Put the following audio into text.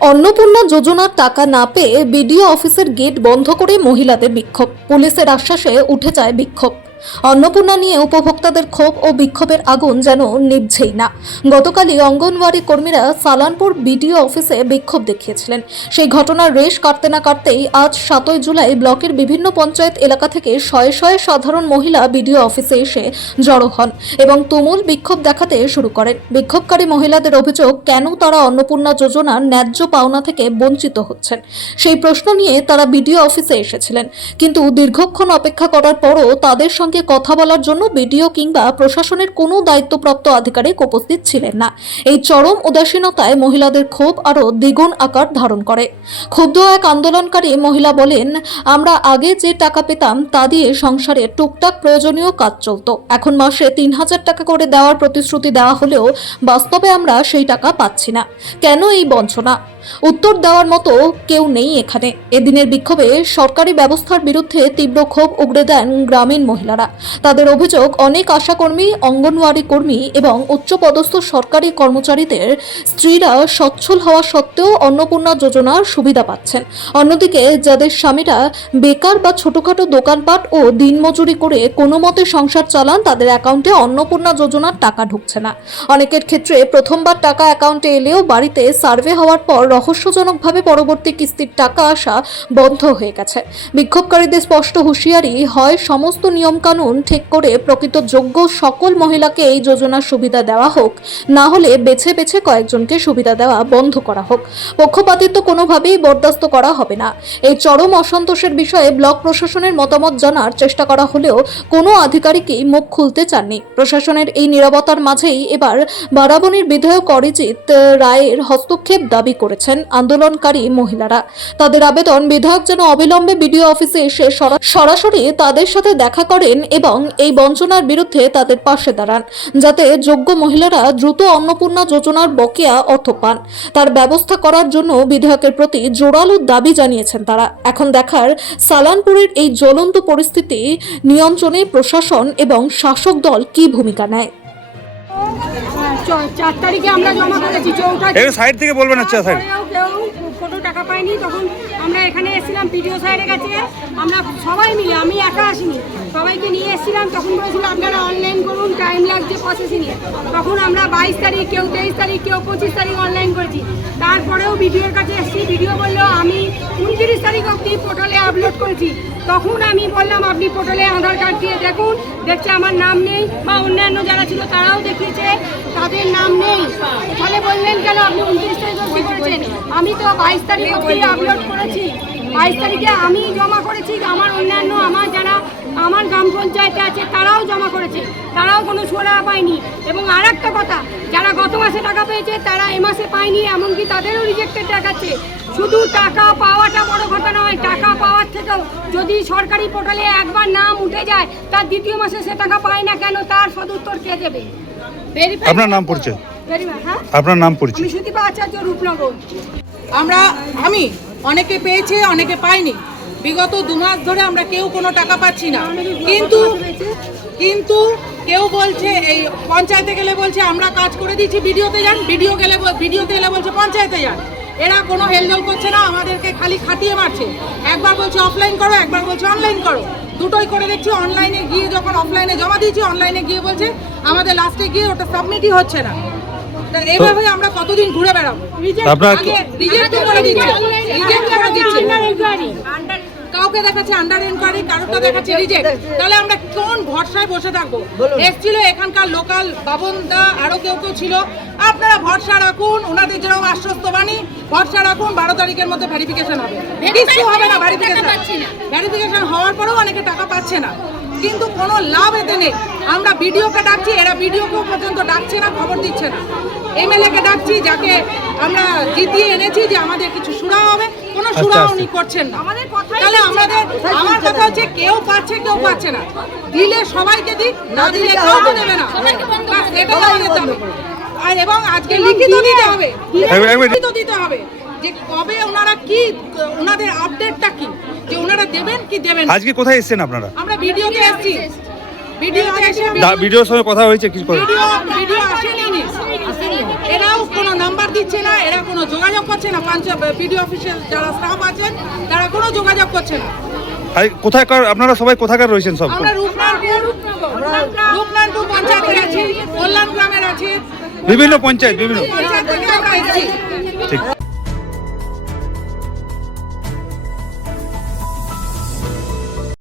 অন্নপূর্ণা যোজনার টাকা না পেয়ে বিডিও অফিসের গেট বন্ধ করে মহিলাদের বিক্ষোভ। পুলিশের আশ্বাসে উঠে যায় বিক্ষোভ। অন্নপূর্ণা নিয়ে উপভোক্তাদের ক্ষোভ ও বিক্ষোভের আগুন যেন নিভছেই না। গতকালই অঙ্গনওয়াড়ি কর্মীরা সালানপুর বিডিও অফিসে বিক্ষোভ দেখিয়েছিলেন। সেই ঘটনার রেশ কাটতে না কাটতেই আজ 7 জুলাই ব্লকের বিভিন্ন পঞ্চায়েত এলাকা থেকে শয়ে শয়ে সাধারণ মহিলা বিডিও অফিসে এসে জড়ো হন এবং তুমুল বিক্ষোভ দেখাতে শুরু করেন। বিক্ষোভকারী মহিলাদের অভিযোগ, কেন তারা অন্নপূর্ণা যোজনার ন্যায্য পাওনা থেকে বঞ্চিত হচ্ছেন সেই প্রশ্ন নিয়ে তারা বিডিও অফিসে এসেছিলেন। কিন্তু দীর্ঘক্ষণ অপেক্ষা করার পরও তাদের সঙ্গে কথা বলার জন্য বিডিও কিংবা প্রশাসনের কোনো দায়িত্বপ্রাপ্ত আধিকারিক উপস্থিত ছিলেন না। এই চরম উদাসীনতায় মহিলাদের ক্ষোভ আরও দ্বিগুণ আকার ধারণ করে। ক্ষুব্ধ এক আন্দোলনকারী মহিলা বলেন, আমরা আগে যে টাকা পেতাম তা দিয়ে সংসারে টুকটাক প্রয়োজনীয় কাজ চলত। এখন মাসে 3000 টাকা করে দেওয়ার প্রতিশ্রুতি দেওয়া হলেও বাস্তবে আমরা সেই টাকা পাচ্ছি না। কেন এই বঞ্চনা? উত্তর দেওয়ার মতো কেউ নেই এখানে। এদিনের বিক্ষোভে সরকারি ব্যবস্থার বিরুদ্ধে তীব্র ক্ষোভ উগড়ে দেন গ্রামীণ মহিলারা। তাদের অভিযোগ, অনেক আশাকর্মী, অঙ্গনওয়াড়ি কর্মী এবং উচ্চপদস্থ সরকারি কর্মচারীদের স্ত্রীরা সচ্ছল হওয়া সত্ত্বেও অন্নপূর্ণা যোজনার সুবিধা পাচ্ছেন। অন্যদিকে যাদের স্বামীরা বেকার বা ছোটখাটো দোকানপাট ও দিনমজুরি করে কোনো মতে সংসার চালান, তাদের অ্যাকাউন্টে অন্নপূর্ণা যোজনার টাকা ঢুকছে না। অনেকের ক্ষেত্রে প্রথমবার টাকা অ্যাকাউন্টে এলেও বাড়িতে সার্ভে হওয়ার পর রহস্যজনকভাবে পরবর্তী কিস্তির টাকা আসা বন্ধ হয়ে গেছে। বিক্ষোভকারীদের স্পষ্ট হুঁশিয়ারি, হয় সমস্ত নিয়মকানুন ঠিক করে প্রকৃত যোগ্য সকল মহিলাকে এই যোজনার সুবিধা দেওয়া হোক, না হলে বেছে বেছে কয়েকজনকে সুবিধা দেওয়া বন্ধ করা হোক। পক্ষপাতিত্ব কোনোভাবেই বরদাস্ত করা হবে না। এই চরম অসন্তোষের বিষয়ে ব্লক প্রশাসনের মতামত জানার চেষ্টা করা হলেও কোনো আধিকারিকই মুখ খুলতে চাননি। প্রশাসনের এই নীরবতার মাঝেই এবার বারাবণীর বিধায়ক অরিজিৎ রায়ের হস্তক্ষেপ দাবি করেছেন আন্দোলনকারী মহিলারা। তাদের আবেদন, বিধায়ক যেন অবিলম্বে বিডিও অফিসে এসে সরাসরি তাদের সাথে দেখা করেন এবং এই বঞ্চনার বিরুদ্ধে তাদের পাশে দাঁড়ান, যাতে যোগ্য মহিলারা দ্রুত অন্নপূর্ণা যোজনার বকেয়া অর্থ পান। তার ব্যবস্থা করার জন্য বিধায়কের প্রতি জোরালো দাবি জানিয়েছেন তারা। এখন দেখার, সালানপুরের এই জ্বলন্ত পরিস্থিতি নিয়ন্ত্রণে প্রশাসন এবং শাসক দল কি ভূমিকা নেয়। 4 তারিখে আমরা জমা করেছি, সাইড থেকে বলবেন। আচ্ছা, স্যার কেউ কোনো টাকা পাইনি। তখন আমরা এখানে এসেছিলাম বিডিও স্যারের কাছে, আমরা সবাই মিলে, আমি একা আসিনি, সবাইকে নিয়ে এসেছিলাম। তখন বলেছিল আপনারা অনলাইন করুন, টাইম লাগছে প্রসেসিংয়ে। তখন আমরা 22 তারিখ, কেউ 23 তারিখ, কেউ 25 তারিখ অনলাইন করেছি। তারপরেও বিডিওর কাছে এসেছি, বিডিও বললো আমি 29 তারিখ অবধি পোর্টালে আপলোড করেছি। তখন আমি বললাম আপনি পোর্টালে আধার কার্ড দিয়ে দেখুন, দেখছে আমার নাম নেই, বা অন্যান্য যারা ছিল তারাও দেখিয়েছে তাদের নাম নেই। তাহলে বললেন কেন আপনি 29 তারিখ অবধি করেছেন? আমি তো 22 তারিখ অবধি আপলোড করেছি। 22 তারিখে আমি জমা করেছি, আমার অন্যান্য যারা আমার গ্রাম পঞ্চায়েতে আছে তারাও জমা করেছে, তারাও কোনো সুরা পায়নি। এবং আর একটা কথা, যারা গত মাসে টাকা পেয়েছে তারা এ মাসে পায়নি, এমনকি তাদেরও রিজেক্টেড দেখাচ্ছে। শুধু টাকা পাওয়াটা বড় কথা নয়, টাকা পাওয়ার থেকেও যদি সরকারি পোর্টালে একবার নাম উঠে যায়, তার দ্বিতীয় মাসে সে টাকা পায় না কেন, তার সদুত্তর কে দেবে? আপনার নাম পরিচয়? হ্যাঁ, আপনার নাম পরিচয়? আমি সুদীপা আচার্য, রূপনগর। আমি অনেকে পেয়েছে, অনেকে পাইনি। বিগত 2 মাস ধরে আমরা কেউ কোনো টাকা পাচ্ছি না। কিন্তু কেউ বলছে, এই পঞ্চায়েতে গেলে বলছে আমরা কাজ করে দিচ্ছি, ভিডিওতে যান, ভিডিওতে গেলে বলছে পঞ্চায়েতে যান। এরা কোনো হেলদোল করছে না, আমাদেরকে খালি খাটিয়ে মারছে। একবার বলছে অফলাইন করো, একবার বলছে অনলাইন করো, দুটোই করে দেখছি। অনলাইনে গিয়ে যখন অফলাইনে জমা দিয়েছি, অনলাইনে গিয়ে বলছে আমাদের লাস্টে গিয়ে ওটা সাবমিটই হচ্ছে না। এইভাবে আমরা কতদিন ঘুরে বেড়াবো? কাউকে দেখাচ্ছে আন্ডার এনকোয়ারি, কারোটা দেখাচ্ছে রিজেক্ট। তাহলে আমরা কোন ভরসায় বসে থাকবো? এসছিল এখানকার লোকাল বাবনদা, আরো কেউ ছিল। আপনারা ভরসা রাখুন, ওনাদের যেরকম আশ্বস্ত বাণী, ভরসা রাখুন 12 তারিখের মধ্যে ভেরিফিকেশন হবে। কিছু হবে না, ভেরিফিকেশন হওয়ার পরেও অনেকে টাকা পাচ্ছে না, কিন্তু কোনো লাভ এতে নেই। আমরা ভিডিওকে ডাকছি, এরা ভিডিওকেও পর্যন্ত ডাকছে না, খবর দিচ্ছে না। এমএলএকে ডাকছি, যাকে আমরা জিতিয়ে এনেছি যে আমাদের কিছু সুরা হবে, কোনো সুরা উনি করছেন না। তাহলে আমার কথা হচ্ছে, কেউ পাচ্ছে, কেউ পাচ্ছে না। দিলে সবাইকে দিক, না দিলে কেউ দেবে না। এবং আজকে লিখিত দিতে হবে, যে কবে ওনারা কি, ওনাদের আপডেটটা কি, যে ওনারা দেবেন কি দেবেন। আজকে কোথায় এসেছেন আপনারা? আমরা ভিডিওতে এসেছি, ভিডিওতে এসে ভিডিওর সঙ্গে কথা হয়েছে কিছু করে? ভিডিও আসেনি, এরাও কোনো নাম্বার দিচ্ছে না, এরা কোনো যোগাযোগ করছে না। বিডিও অফিসের যারা স্টাফ আছেন তারা কোনো যোগাযোগ করছে না। আর কোথাকার আপনারা সবাই কোথাকার রয়েছেন সব? আমরা রূপনারায়ণপুর পঞ্চায়েতের আছি, কল্যাণ গ্রামের আছি, বিভিন্ন পঞ্চায়েত বিভিন্ন পঞ্চায়েত